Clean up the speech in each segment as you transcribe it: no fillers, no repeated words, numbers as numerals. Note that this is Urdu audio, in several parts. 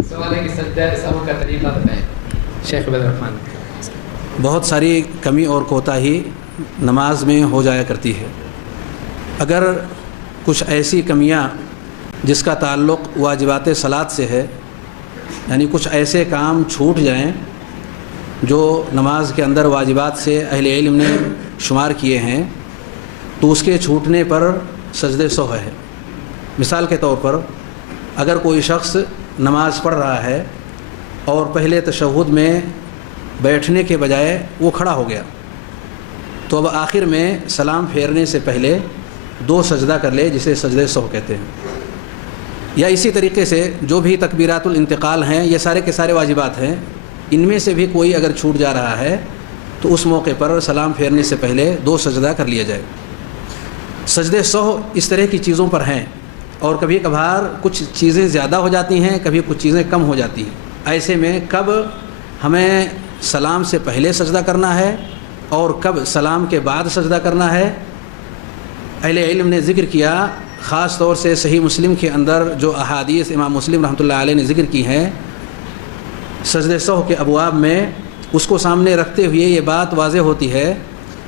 سوال ہے کہ سجدہ سہو کا طریقہ بتائیں شیخ عبد الرحمن۔ بہت ساری کمی اور کوتاہی نماز میں ہو جایا کرتی ہے۔ اگر کچھ ایسی کمیاں جس کا تعلق واجبات صلاۃ سے ہے، یعنی کچھ ایسے کام چھوٹ جائیں جو نماز کے اندر واجبات سے اہل علم نے شمار کیے ہیں، تو اس کے چھوٹنے پر سجدہ سہو ہے۔ مثال کے طور پر اگر کوئی شخص نماز پڑھ رہا ہے اور پہلے تشہد میں بیٹھنے کے بجائے وہ کھڑا ہو گیا، تو اب آخر میں سلام پھیرنے سے پہلے 2 سجدہ کر لے، جسے سجدہ سہو کہتے ہیں۔ یا اسی طریقے سے جو بھی تکبیرات الانتقال ہیں، یہ سارے کے سارے واجبات ہیں، ان میں سے بھی کوئی اگر چھوٹ جا رہا ہے تو اس موقع پر سلام پھیرنے سے پہلے 2 سجدہ کر لیا جائے۔ سجدہ سہو اس طرح کی چیزوں پر ہیں، اور کبھی کبھار کچھ چیزیں زیادہ ہو جاتی ہیں، کبھی کچھ چیزیں کم ہو جاتی ہیں۔ ایسے میں کب ہمیں سلام سے پہلے سجدہ کرنا ہے اور کب سلام کے بعد سجدہ کرنا ہے، اہل علم نے ذکر کیا۔ خاص طور سے صحیح مسلم کے اندر جو احادیث امام مسلم رحمۃ اللہ علیہ نے ذکر کی ہیں سجدہ سہو کے ابواب میں، اس کو سامنے رکھتے ہوئے یہ بات واضح ہوتی ہے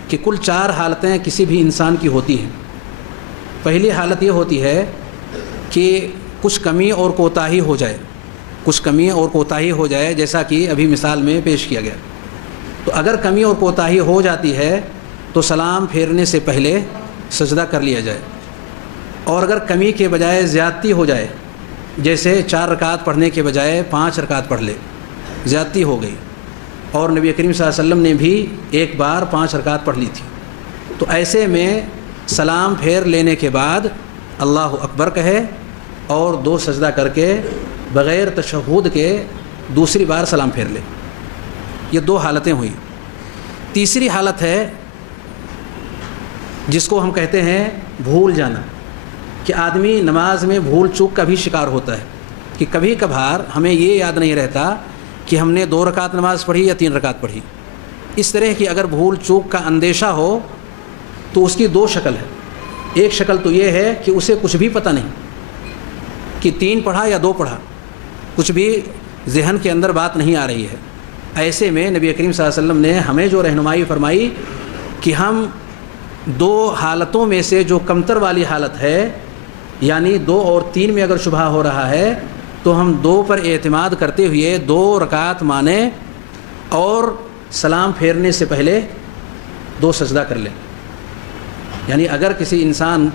کہ کل 4 حالتیں کسی بھی انسان کی ہوتی ہیں۔ پہلی حالت یہ ہوتی ہے کہ کچھ کمی اور کوتاہی ہو جائے، کچھ کمی اور کوتاہی ہو جائے، جیسا کہ ابھی مثال میں پیش کیا گیا۔ تو اگر کمی اور کوتاہی ہو جاتی ہے تو سلام پھیرنے سے پہلے سجدہ کر لیا جائے، اور اگر کمی کے بجائے زیادتی ہو جائے، جیسے 4 رکعت پڑھنے کے بجائے 5 رکعت پڑھ لے، زیادتی ہو گئی، اور نبی کریم صلی اللہ علیہ وسلم نے بھی ایک بار 5 رکعت پڑھ لی تھی، تو ایسے میں سلام پھیر لینے کے بعد اللہ اکبر کہے اور 2 سجدہ کر کے بغیر تشہد کے دوسری بار سلام پھیر لے۔ یہ 2 حالتیں ہوئیں۔ تیسری حالت ہے جس کو ہم کہتے ہیں بھول جانا، کہ آدمی نماز میں بھول چوک کا بھی شکار ہوتا ہے، کہ کبھی کبھار ہمیں یہ یاد نہیں رہتا کہ ہم نے 2 رکعت نماز پڑھی یا 3 رکعت پڑھی۔ اس طرح کی اگر بھول چوک کا اندیشہ ہو تو اس کی 2 شکل ہے۔ ایک شکل تو یہ ہے کہ اسے کچھ بھی پتہ نہیں کہ 3 پڑھا یا 2 پڑھا، کچھ بھی ذہن کے اندر بات نہیں آ رہی ہے۔ ایسے میں نبی کریم صلی اللہ علیہ وسلم نے ہمیں جو رہنمائی فرمائی کہ ہم 2 حالتوں میں سے جو کمتر والی حالت ہے، یعنی 2 اور 3 میں اگر شبہ ہو رہا ہے تو ہم 2 پر اعتماد کرتے ہوئے 2 رکعت مانیں اور سلام پھیرنے سے پہلے 2 سجدہ کر لیں۔ یعنی اگر کسی انسان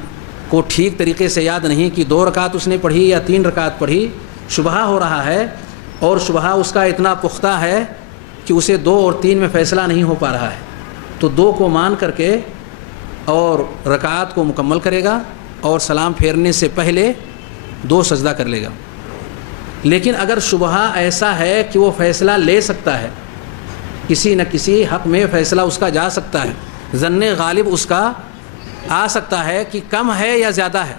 کو ٹھیک طریقے سے یاد نہیں کہ 2 رکعت اس نے پڑھی یا 3 رکعت پڑھی، شبہ ہو رہا ہے، اور شبہ اس کا اتنا پختہ ہے کہ اسے 2 اور 3 میں فیصلہ نہیں ہو پا رہا ہے، تو 2 کو مان کر کے اور رکعت کو مکمل کرے گا اور سلام پھیرنے سے پہلے 2 سجدہ کر لے گا۔ لیکن اگر شبہ ایسا ہے کہ وہ فیصلہ لے سکتا ہے، کسی نہ کسی حق میں فیصلہ اس کا جا سکتا ہے، ظن غالب اس کا آ سکتا ہے کہ کم ہے یا زیادہ ہے،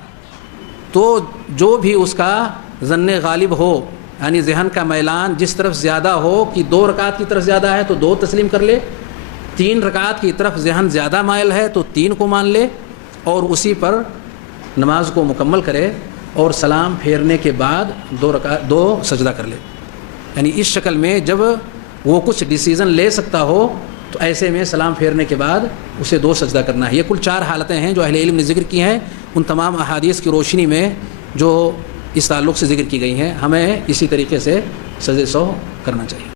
تو جو بھی اس کا ظن غالب ہو، یعنی ذہن کا میلان جس طرف زیادہ ہو کہ 2 رکعت کی طرف زیادہ ہے تو 2 تسلیم کر لے، 3 رکعت کی طرف ذہن زیادہ مائل ہے تو 3 کو مان لے، اور اسی پر نماز کو مکمل کرے اور سلام پھیرنے کے بعد 2 سجدہ کر لے۔ یعنی اس شکل میں جب وہ کچھ ڈیسیزن لے سکتا ہو تو ایسے میں سلام پھیرنے کے بعد اسے 2 سجدہ کرنا ہے۔ یہ کل 4 حالتیں ہیں جو اہل علم نے ذکر کی ہیں، ان تمام احادیث کی روشنی میں جو اس تعلق سے ذکر کی گئی ہیں، ہمیں اسی طریقے سے سجدہ سہو کرنا چاہیے۔